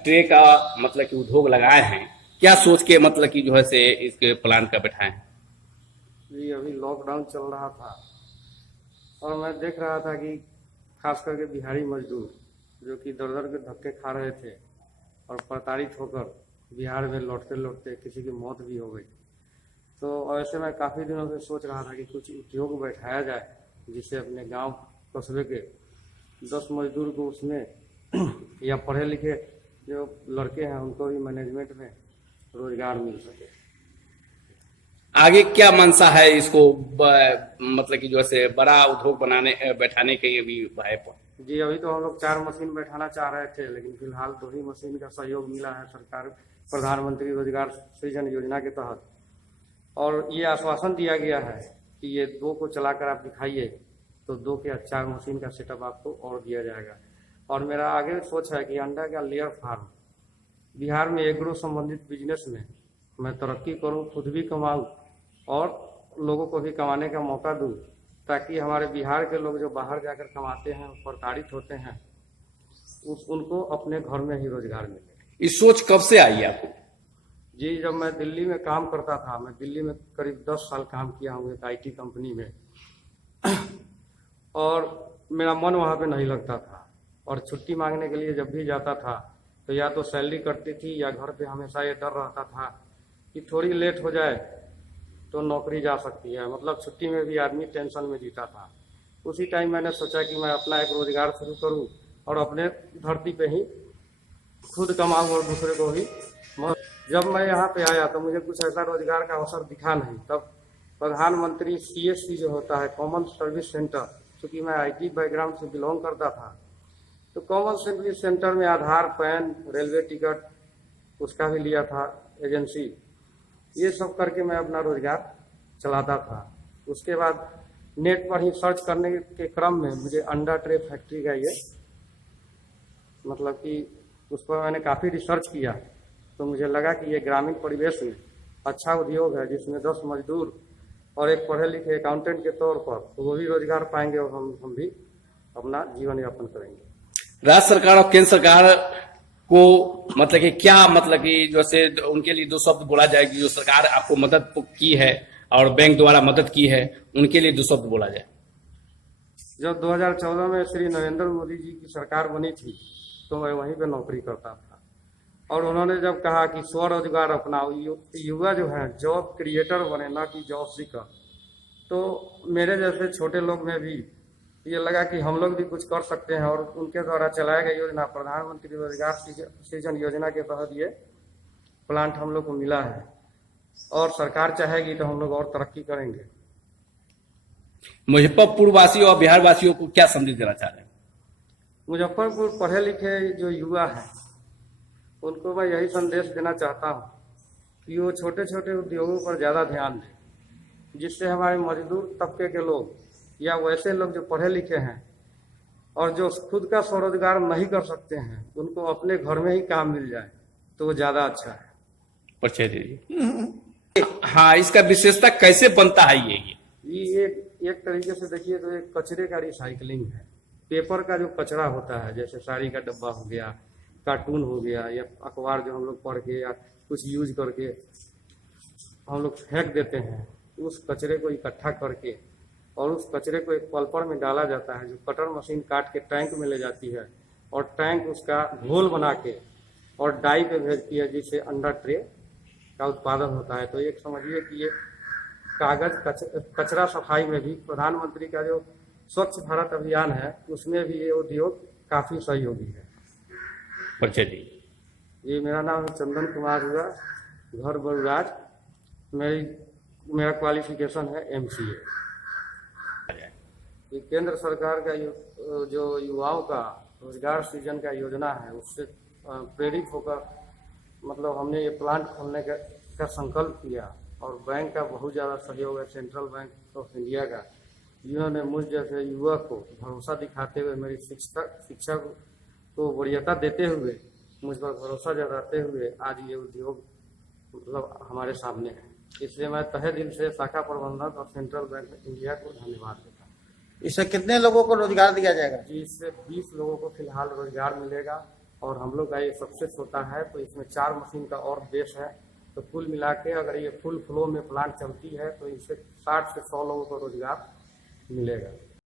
Tray का मतलब कि उद्योग लगाए हैं, क्या सोच के मतलब कि जो है से इसके प्लान का बैठाए हैं? जी अभी लॉकडाउन चल रहा था और मैं देख रहा था कि खास करके बिहारी मजदूर जो कि दर दर के धक्के खा रहे थे और प्रताड़ित होकर बिहार में लौटते लौटते किसी की मौत भी हो गई। तो ऐसे मैं काफ़ी दिनों से सोच रहा था कि कुछ उद्योग बैठाया जाए जिससे अपने गांव कस्बे के 10 मजदूर को उसमें या पढ़े लिखे जो लड़के हैं उनको भी मैनेजमेंट में रोजगार मिल सके। आगे क्या मंशा है इसको मतलब कि जो है से बड़ा उद्योग बनाने बैठाने के लिए भी है? जी अभी तो हम लोग 4 मशीन बैठाना चाह रहे थे, लेकिन फिलहाल 2 ही मशीन का सहयोग मिला है सरकार प्रधानमंत्री रोजगार सृजन योजना के तहत। और ये आश्वासन दिया गया है कि ये 2 को चलाकर आप दिखाइए तो 2 के 4 मशीन का सेटअप आपको और दिया जाएगा। और मेरा आगे सोच है कि अंडा का लेयर फार्म बिहार में एग्रो संबंधित बिजनेस में मैं तरक्की करूं, खुद भी कमाऊं और लोगों को भी कमाने का मौका दूं, ताकि हमारे बिहार के लोग जो बाहर जाकर कमाते हैं प्रताड़ित होते हैं उनको अपने घर में ही रोजगार मिले। इस सोच कब से आई आपको? जी जब मैं दिल्ली में काम करता था, मैं दिल्ली में करीब 10 साल काम किया हूँ एक IT कंपनी में और मेरा मन वहाँ पे नहीं लगता था और छुट्टी मांगने के लिए जब भी जाता था तो या तो सैलरी कटती थी या घर पे हमेशा ये डर रहता था कि थोड़ी लेट हो जाए तो नौकरी जा सकती है, मतलब छुट्टी में भी आदमी टेंशन में जीता था। उसी टाइम मैंने सोचा कि मैं अपना एक रोजगार शुरू करूं और अपने धरती पे ही खुद कमाऊं और दूसरे को भी। जब मैं यहाँ पे आया तो मुझे कुछ ऐसा रोजगार का अवसर दिखा नहीं। तब प्रधानमंत्री CSC जो होता है कॉमन सर्विस सेंटर, चूँकि मैं IT बैकग्राउंड से बिलोंग करता था, तो कॉमन सर्विस सेंटर में आधार, पैन, रेलवे टिकट उसका भी लिया था एजेंसी, ये सब करके मैं अपना रोजगार चलाता था। उसके बाद नेट पर ही सर्च करने के क्रम में मुझे अंडा ट्रे फैक्ट्री का ये मतलब कि उस पर मैंने काफ़ी रिसर्च किया तो मुझे लगा कि ये ग्रामीण परिवेश में अच्छा उद्योग है जिसमें 10 मजदूर और एक पढ़े लिखे अकाउंटेंट के तौर पर तो वो भी रोजगार पाएंगे और हम भी अपना जीवन यापन करेंगे। राज्य सरकार और केंद्र सरकार को मतलब कि क्या मतलब कि जैसे उनके लिए 2 शब्द बोला जाए कि जो सरकार आपको मदद की है और बैंक द्वारा मदद की है, उनके लिए 2 शब्द बोला जाए। जब 2014 में श्री नरेंद्र मोदी जी की सरकार बनी थी तो मैं वहीं पे नौकरी करता था और उन्होंने जब कहा कि स्वरोजगार अपनाओ, युवा जो है जॉब क्रिएटर बने ना कि जॉब सीकर, तो मेरे जैसे छोटे लोग में भी ये लगा कि हम लोग भी कुछ कर सकते हैं और उनके द्वारा चलाया गया योजना प्रधानमंत्री रोजगार सृजन योजना के तहत ये प्लांट हम लोग को मिला है और सरकार चाहेगी तो हम लोग और तरक्की करेंगे। मुजफ्फरपुर वासियों और बिहार वासियों को क्या संदेश देना चाह रहे हैं? मुजफ्फरपुर पढ़े लिखे जो युवा हैं उनको मैं यही संदेश देना चाहता हूँ कि वो छोटे छोटे उद्योगों पर ज़्यादा ध्यान दें, जिससे हमारे मजदूर तबके के लोग या वैसे लोग जो पढ़े लिखे हैं और जो खुद का स्वरोजगार नहीं कर सकते हैं उनको अपने घर में ही काम मिल जाए तो वो ज़्यादा अच्छा है। परिचय दीजिए। हाँ, इसका विशेषता कैसे बनता है ये एक तरीके से देखिए तो एक कचरे का रिसाइकलिंग है। पेपर का जो कचरा होता है जैसे साड़ी का डब्बा हो गया, कार्टून हो गया या अखबार जो हम लोग पढ़ के या कुछ यूज करके हम लोग फेंक देते हैं, उस कचरे को इकट्ठा करके और उस कचरे को एक पल्पर में डाला जाता है जो कटर मशीन काट के टैंक में ले जाती है और टैंक उसका घोल बना के और डाई पे भेजती है जिससे अंडा ट्रे का उत्पादन होता है। तो एक समझिए कि ये कागज कचरा सफाई में भी प्रधानमंत्री का जो स्वच्छ भारत अभियान है उसमें भी ये उद्योग काफ़ी सहयोगी है। परिचय दीजिए। जी मेरा नाम है चंदन कुमार हुआ, घर बरुराज, मेरा क्वालिफिकेशन है MCA। ये केंद्र सरकार का जो युवाओं का रोजगार सृजन का योजना है उससे प्रेरित होकर मतलब हमने ये प्लांट खोलने का संकल्प किया और बैंक का बहुत ज़्यादा सहयोग है, सेंट्रल बैंक ऑफ इंडिया का, जिन्होंने मुझ जैसे युवा को भरोसा दिखाते हुए मेरी शिक्षा को वरीयता देते हुए मुझ पर भरोसा जताते हुए आज ये उद्योग मतलब हमारे सामने है। इसलिए मैं तहे दिल से शाखा प्रबंधक और सेंट्रल बैंक ऑफ इंडिया को धन्यवाद देता हूँ। इससे कितने लोगों को रोजगार दिया जाएगा? जी, इससे 20 लोगों को फिलहाल रोजगार मिलेगा और हम लोग का ये सक्सेस होता है तो इसमें 4 मशीन का और बेस है। तो कुल मिला के अगर ये फुल फ्लो में प्लांट चलती है तो इससे 60 से 100 लोगों को रोजगार मिलेगा।